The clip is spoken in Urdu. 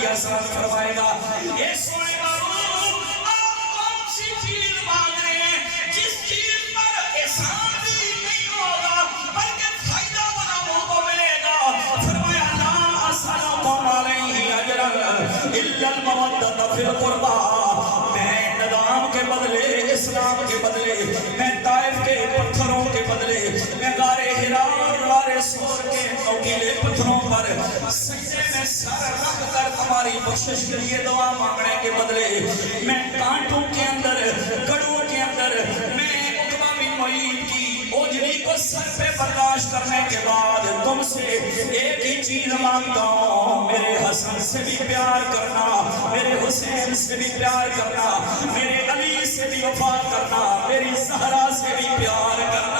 کی آسان فرمائے گا. اے سونے بابو آپ کون سی چیز مانگ رہے ہیں جس چیز پر احسان بھی نہیں ہوگا بلکہ فائدہ بنا منہ کو ملے گا؟ فرمایا لا اسألکم علیہ اجرا الا المودۃ فی القربی. میں نظام کے بدلے، اسلام کے بدلے، میں طائف کے پتھروں کے بدلے، میں غار حرا اور غار سور کے نوکیلے پتھروں پر سجدے میں سر رکھ کر تمہاری بخشش کے لیے دعا مانگنے کے بدلے میں کانٹوں کے اندر، کڑوں کے اندر، میں عقبہ بن معیط کی اوجری کو سر پہ برداشت کرنے کے بعد تم سے ایک ہی چیز مانگتا ہوں، میرے حسن سے بھی پیار کرنا، میرے حسین سے بھی پیار کرنا، میرے علی سے بھی وفا کرنا، میری زہرا سے بھی پیار کرنا.